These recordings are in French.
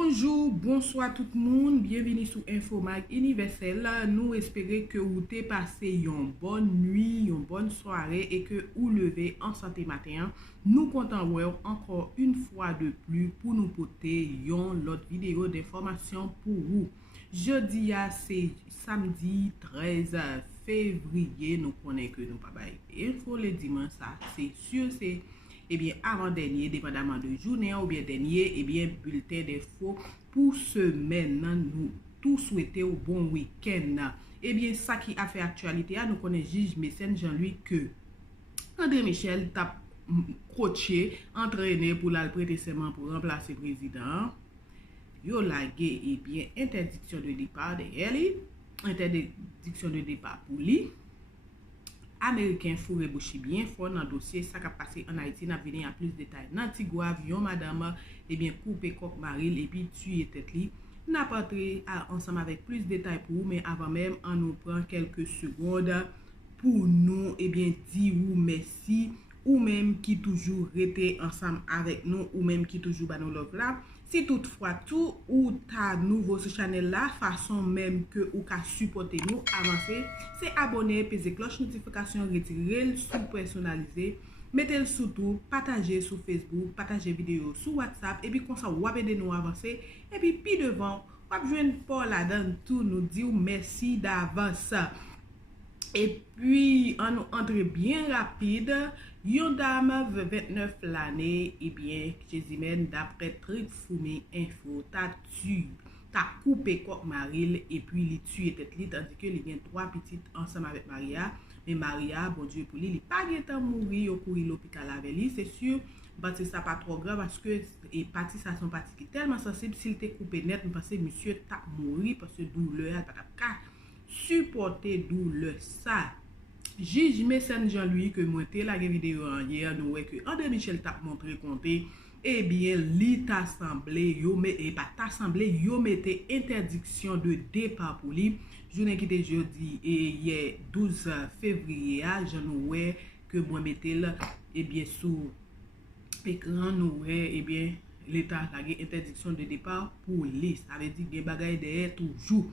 Bonjour, bonsoir tout le monde, bienvenue sur Infomag Universel. Nous espérons que vous avez passé une bonne nuit, une bonne soirée et que vous levez en santé matin. Nous comptons encore une fois de plus pour nous porter une autre vidéo d'information pour vous. Jeudi, c'est samedi 13 février, nous connaissons que nous pas info le dimanche, ça c'est sûr, c'est avant-dernier, dépendamment de journée ou bien dernier, bulletin d'info pour semaine, nous tout souhaiter au bon week-end. Ça qui a fait actualité, nous connaissons juge Mécène Jean-Louis que André Michel t'a coaché, entraîné pour la prêter serment pour remplacer le président. Yo lagué, interdiction de départ de elle, interdiction de départ pour lui. Américain Fouré Bouchi bien fort dans le dossier, ça qui a passé en Haïti, n'a venu à plus de détails. Nantigou avion, madame, coupé coq maril et puis tué tête li. N'a pas entré ensemble avec plus de détails pour vous, mais avant même, on nous prend quelques secondes pour nous, dire ou merci, ou même qui toujours été ensemble avec nous, ou même qui toujours ba nous love là. Si toutefois tout ou ta nouveau sur channel là, façon même que ou ka supporter nous avancer, c'est abonner, peser cloche notification, retirer sous personnalisé, mettez le sous tout, partager sur Facebook, partager vidéo sur WhatsApp et puis comme ça ou aider nous avancer et puis devant, on joindre Paul là-dedans tout nous dire merci d'avance. Et puis, on nous entre bien rapide, yon dame 29 l'année, Jésimène, d'après Trick Foumi Info, ta coupé coq maril, et puis li tué tête li, tandis que li gen 3 petites ensemble avec Maria, mais Maria, bon Dieu pour li pas gen temps mourir, au courir l'hôpital avec lui, c'est sûr, c'est ça pas trop grave, parce que, et parti ça son parti qui tellement sensible, s'il te coupé net, je pense que monsieur t'a mourir, parce que douleur, pas supporter douleur ça. Juge Mécène Jean-Louis que moi te la vidéo hier nous que André Michel t'a montré compter li t'a assemblé yo mais pas t'assemblé yo mette interdiction de départ pour lui journée qui était jeudi et hier 12 février je nous que moi mettel sous écran nous l'état la interdiction de départ pour lui ça veut dire que bagaille derrière toujours.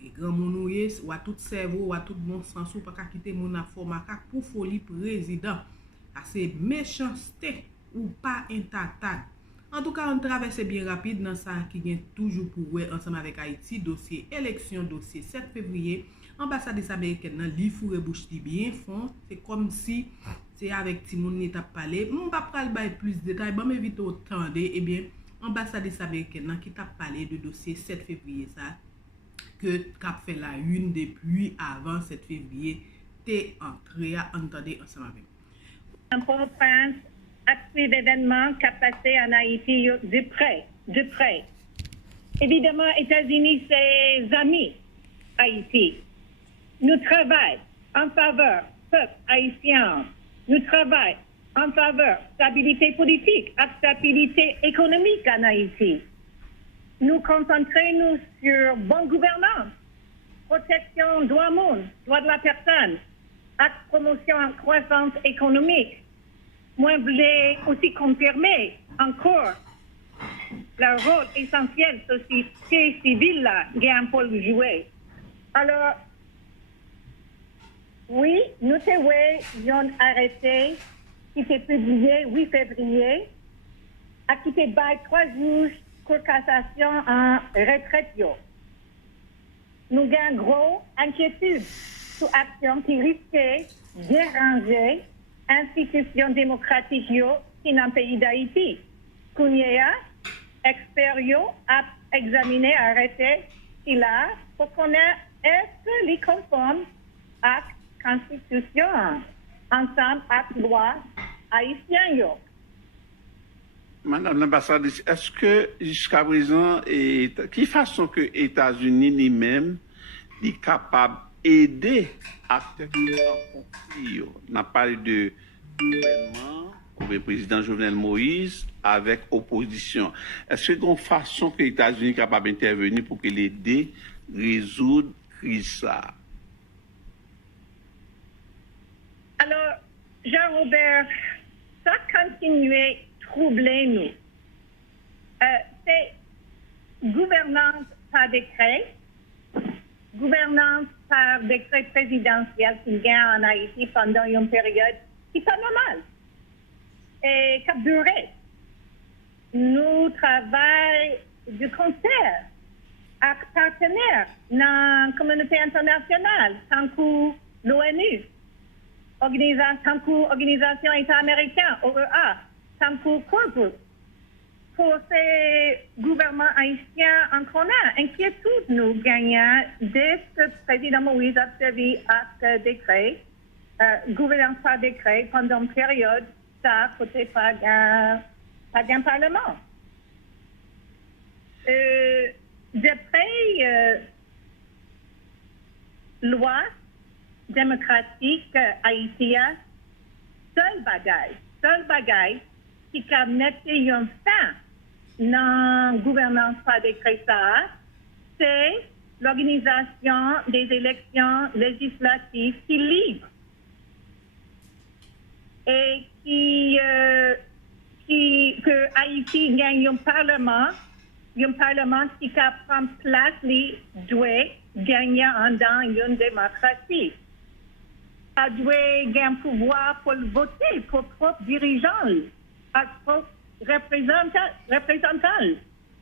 Et grand monouye, ou à tout cerveau, ou à tout bon sens, ou pas qu'à quitter mon affaire pour folie président. C'est méchanceté ou pas intactade. En tout cas, on traverse bien rapide dans ça qui vient toujours pour ouais ensemble avec Haïti, dossier élection, dossier 7 février. Ambassade américaine nan li Fouré Bouchi bien fond, c'est comme si c'est avec Timoun ni t'a parlé. On va pas le plus de détails, bon mais vite autant ambassade américaine qui t'a parlé de dossier 7 février ça. Que cap fait la une depuis avant 7 février, t'es entré à entendre ensemble avec. En Port-au-Prince, actif événement qui a passé en Haïti de près. Évidemment, États-Unis, c'est amis Haïti. Nous travaillons en faveur peuple haïtien. Nous travaillons en faveur stabilité politique et stabilité économique en Haïti. Nous concentrons sur bonne gouvernance, protection droit monde, droit de la personne, et promotion en croissance économique. Moi, je voulais aussi confirmer encore le rôle essentiel de la société civile là, qui a un rôle à jouer. Alors, oui, nous avons arrêté qui s'est publié 8 février, à qui s'est bail 3 jours pour cassation en retraite. Nous avons une grosse inquiétude sur l'action qui risquait de déranger l'institution démocratique qui dans le pays d'Haïti. Kounia, experts a examiné, arrêté, il a pour connaître est-ce que les conforme à la Constitution, ensemble avec la loi haïtienne. Madame l'ambassadrice, est-ce que jusqu'à présent, qui façon que les États-Unis lui-même est capable d'aider acteurs qui ont conflit? On a parlé de gouvernement, le président Jovenel Moïse, avec opposition. Est-ce qu'il y a une façon que les États-Unis sont capables d'intervenir pour que l'aider résoudre la crise là? Alors, Jean-Robert, ça continue troubler nous. C'est gouvernance par décret, gouvernance par décret présidentiel qui gagne en Haïti pendant une période qui n'est pas normale et qui a duré. Nous travaillons du concert avec partenaires dans la communauté internationale, tant que l'ONU, tant que l'Organisation État américain, OEA, tant que Corpus, pour ces gouvernements haïtiens en connaît. Inquiétude nous gagnons dès que le président Moïse a servi à ce décret, gouvernance par décret, pendant une période, ça côté par un parlement. D'après loi démocratique haïtienne, seul bagaille qui a mis une fin dans la gouvernance par décret, c'est l'organisation des élections législatives qui est libre et que Haïti gagne un parlement qui prend place, qui doit gagner dans une démocratie. Ça doit gagner un pouvoir pour voter pour propres dirigeants, pour représentants.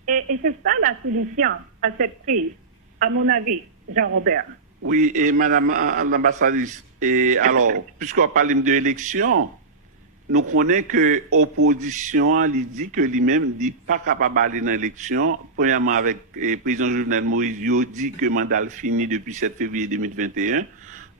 Et c'est ça la solution à cette crise, à mon avis, Jean-Robert. Oui, et Madame l'ambassadrice, et alors, puisqu'on parle de l'élection, nous connaissons que l'opposition lui dit que lui-même n'est pas capable d'aller dans l'élection. Premièrement, avec le président Jovenel Moïse, il dit que le mandat fini depuis 7 février 2021.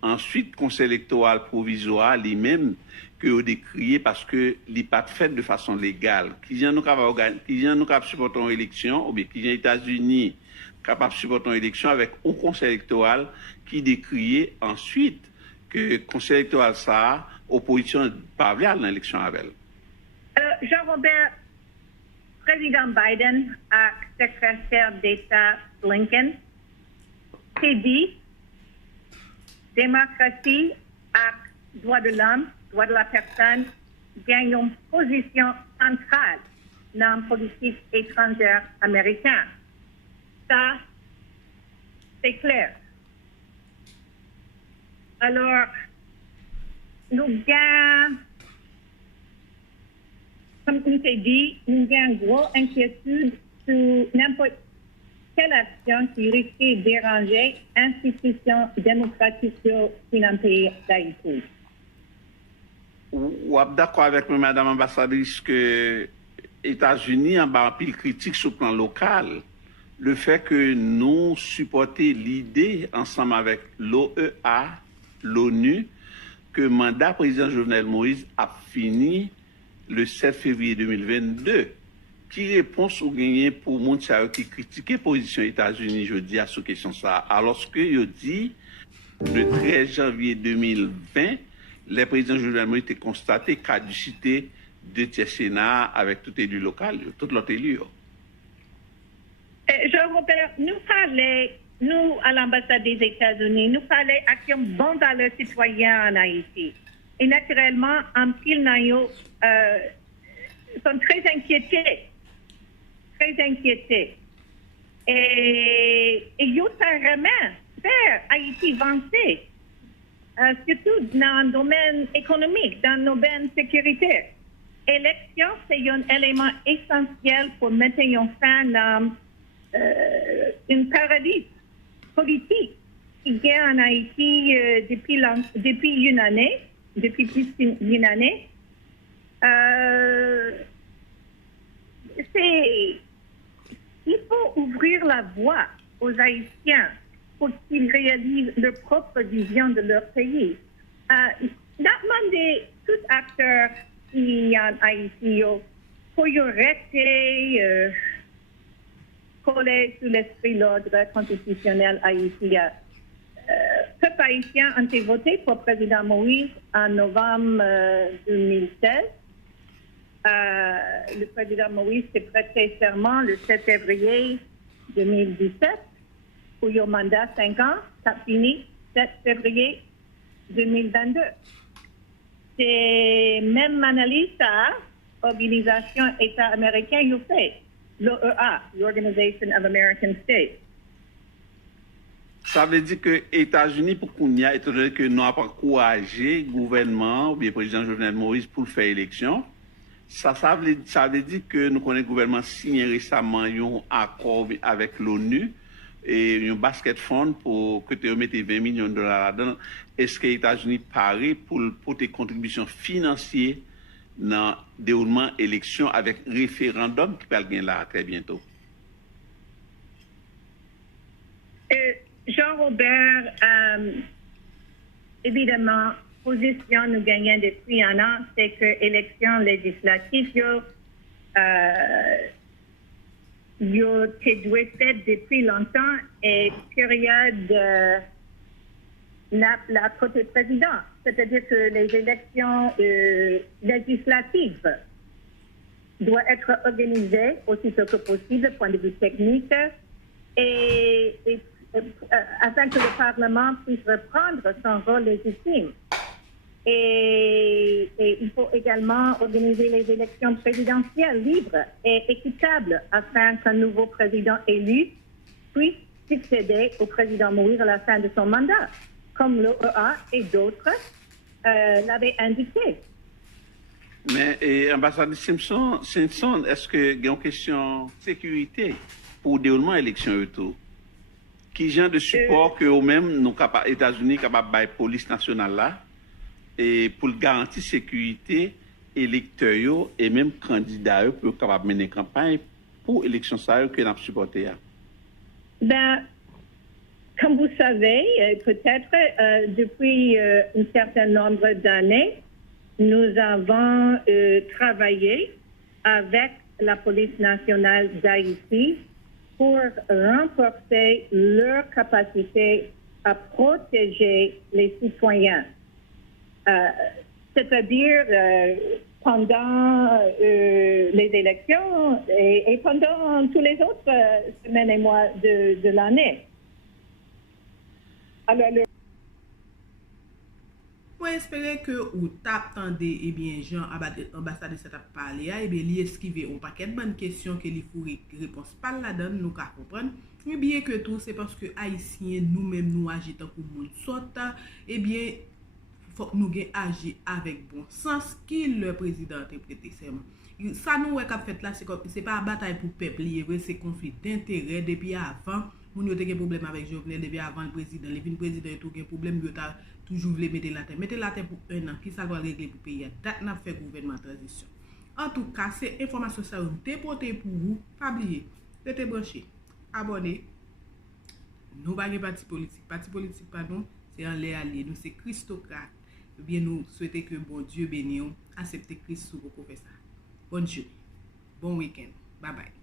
Ensuite, le conseil électoral provisoire lui-même, que vous décriez parce que n'est pas fait de façon légale. Qui vient nous capable supporter une élection, ou bien qui vient aux États-Unis capable de supporter une élection avec un conseil électoral qui décriait ensuite que le conseil électoral ça, opposition pas dans l'élection avec elle. Jean-Robert, président Biden et secrétaire d'État Blinken, s'est dit démocratie et droits de l'homme, droits de la personne gagnent une position centrale dans la politique étrangère américaine. Ça, c'est clair. Alors, nous gagnons, comme on s'est dit, nous gagnons une grosse inquiétude sur n'importe quelle action qui risque de déranger l'institution démocratique dans le pays d'Haïti. Ou êtes d'accord avec moi, Madame l'ambassadrice, que les États-Unis ont un pile critique sur le plan local, le fait que nous supportons l'idée, ensemble avec l'OEA, l'ONU, que le mandat président Jovenel Moïse a fini le 7 février 2022. Qui réponse ou gagné pour monde qui critique la position des États-Unis, je dis à cette question ça, alors que je dis le 13 janvier 2020, le président Jovenel Moïse a constaté caducité de tiers Sénat avec tout élu local, tout l'autre élu. Jean-Robert, nous, à l'ambassade des États-Unis, nous parlons avec un bon valeur citoyen en Haïti. Et naturellement, en pile, sont très inquiétés. Et ils ont vraiment faire Haïti avancer, surtout dans le domaine économique, dans le domaine sécuritaire. L'élection, c'est un élément essentiel pour mettre en fin à un paradis politique qui gagne en Haïti depuis une année, depuis plus d'une année. Il faut ouvrir la voie aux Haïtiens pour qu'ils réalisent leur propre vision de leur pays. Demander tout acteur qui est en Haïti pour arrêter coller sur l'esprit l'ordre constitutionnel haïtien. Peuple haïtien a été voté pour le président Moïse en novembre 2016. Le président Moïse s'est prêté serment le 7 février 2017 pour un mandat 5 ans. Ça finit 7 février 2022. C'est même analyse ça, organisation État américain, you fait. l'OEA, l'Organization of American States. Ça veut dire que les États-Unis, pour qu'on y a, étant donné que nous avons encouragé le gouvernement ou bien le président Jovenel Moïse pour faire élection, ça veut dire que nous connaissons le gouvernement signé récemment un accord avec l'ONU et un basket fund pour que tu mettes 20 millions de dollars là-dedans. Est-ce que les États-Unis paraît pour tes contributions financières dans le déroulement de l'élection avec référendum qui va gagner là très bientôt? Jean-Robert, évidemment, position nous gagnons depuis un an, c'est que l'élection législative, yo été faite depuis longtemps et période la côté président. C'est-à-dire que les élections législatives doivent être organisées aussitôt que possible, point de vue technique, et afin que le Parlement puisse reprendre son rôle légitime. Et il faut également organiser les élections présidentielles libres et équitables afin qu'un nouveau président élu puisse succéder au président mourir à la fin de son mandat, comme l'OEA et d'autres l'avaient indiqué. Mais, ambassadeur Simpson, est-ce qu'il y a une question de sécurité pour le déroulement de l'élection et tout? Qui genre de support que eux-mêmes, les États-Unis, capables de la police nationale là, et pour garantir la sécurité électorale et même candidats pour capable mener campagne pour l'élection que nous avons supporté? Ben, comme vous savez, peut-être depuis un certain nombre d'années, nous avons travaillé avec la police nationale d'Haïti pour renforcer leur capacité à protéger les citoyens. C'est-à-dire pendant les élections et pendant tous les autres semaines et mois de l'année. Alors, Moi, espérer que ou t'attendez, eh bien, Jean, ambassadeur s'est parlé, eh bien, lui esquiver un paquet de bonnes questions que lui faut réponse pas là-dedans, nous qu'à comprendre. Mais bien que tout, c'est parce que Haïtiens, nous-mêmes, nous agissons pour le monde saute, eh bien, faut que nous agir avec bon sens qui le président a prêté serment. Ça nous qu'a fait là, c'est pas une bataille pour peuple, c'est conflit d'intérêt depuis avant. Moun yo te gen problème avec Jovenel depuis avant le président. Le président a tout gen problème, yo ta toujours voulu mettre la terre. Mettez la terre pour un an, qui ça doit régler pour pays. Date n'a fait gouvernement transition. En tout cas, c'est information ça on déporté pour vous. Pas oublier, restez branché, abonnez. Nous pas parti politique pardon, c'est en l'air allié. Nous c'est Christocrate. Bien nous souhaiter que bon Dieu bénisse, acceptez Christ sous vos confesseurs. Bonne journée. Bon week-end. Bye bye.